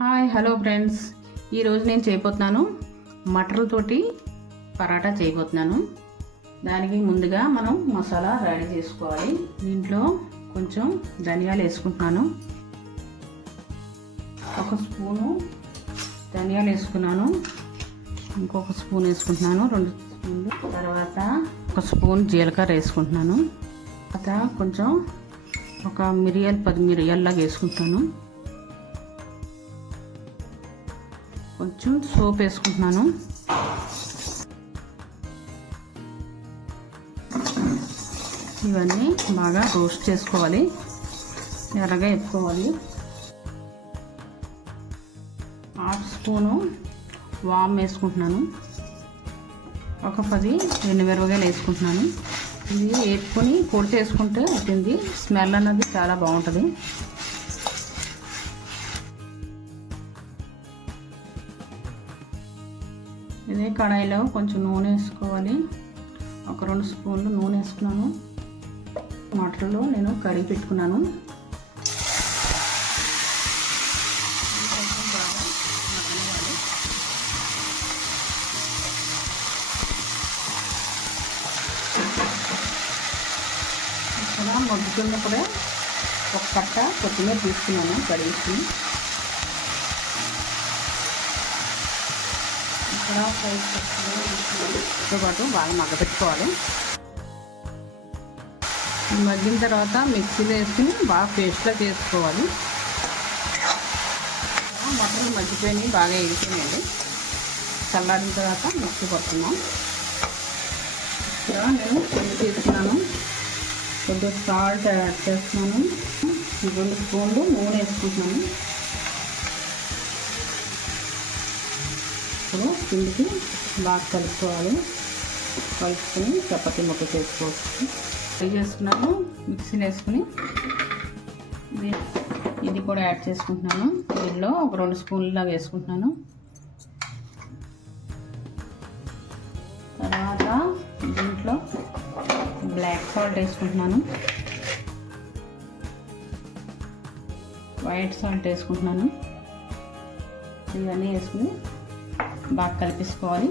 Hi hello friends, ఈరోజు నేను చేయబోతున్నాను మటర్లతోటి పరాటా చేయబోతున్నాను. దానికి ముందుగా మనం మసాలా రెడీ చేసుకోవాలి. దీంట్లో కొంచెం ధనియాలు వేసుకుంటున్నాను. ఒక స్పూను ధనియాలు వేసుకున్నాను, ఇంకొక స్పూన్ వేసుకుంటున్నాను, 2 స్పూన్లు. తర్వాత ఒక స్పూన్ జీలకర్ర వేసుకుంటున్నాను. తర్వాత కొంచెం ఒక 10 మిరియాల్లాగా వేసుకుంటాను. కొంచెం సోప్ వేసుకుంటున్నాను. ఇవన్నీ బాగా రోస్ట్ చేసుకోవాలి, ఎర్రగా ఎత్తుకోవాలి. 1/2 స్పూను వామ్ వేసుకుంటున్నాను. ఒక 10 ఎండుమిరపకాయలు వేసుకుంటున్నాను. ఇది వేసుకొని పొడి చేసుకుంటే అవుతుంది, స్మెల్ అన్నది చాలా బాగుంటుంది. ఇదే కడాయిలో కొంచెం నూనె వేసుకోవాలి. ఒక 2 స్పూన్లు నూనె వేసుకున్నాను. మటర్లో నేను కడిగి పెట్టుకున్నాను. ఇక్కడ మగ్గుతున్నప్పుడే ఒక కట్ట కొత్తిమీర తీసుకున్నాను కడిగి. తో పాటు బాగా మగ్గపెట్టుకోవాలి. మగ్గిన తర్వాత మిక్సీలో వేసుకుని బాగా పేస్ట్లా చేసుకోవాలి. మటన్ మగ్గిపోయి బాగా వేగిపోయింది. చల్లారిన తర్వాత మిక్సీ పడుతున్నాం. ఇక్కడ నేను పొడి తీసుకున్నాను, కొద్దిగా సాల్ట్ యాడ్ చేస్తున్నాను, 2 స్పూన్లు నూనె వేసుకుంటున్నాను. ఇప్పుడు పిండికి బాగా కలుపుకోవాలి. కలుపుకొని చపాతీ ముక్క చేసుకోవచ్చు. ఫ్రై చేసుకున్నాను, మిక్సీలో వేసుకుని ఇది కూడా యాడ్ చేసుకుంటున్నాను. దీనిలో ఒక 2 స్పూన్లు లాగా వేసుకుంటున్నాను. తర్వాత దీంట్లో బ్లాక్ సాల్ట్ వేసుకుంటున్నాను, వైట్ సాల్ట్ వేసుకుంటున్నాను. ఇవన్నీ వేసుకుని బాగా కలిపేసుకోవాలి.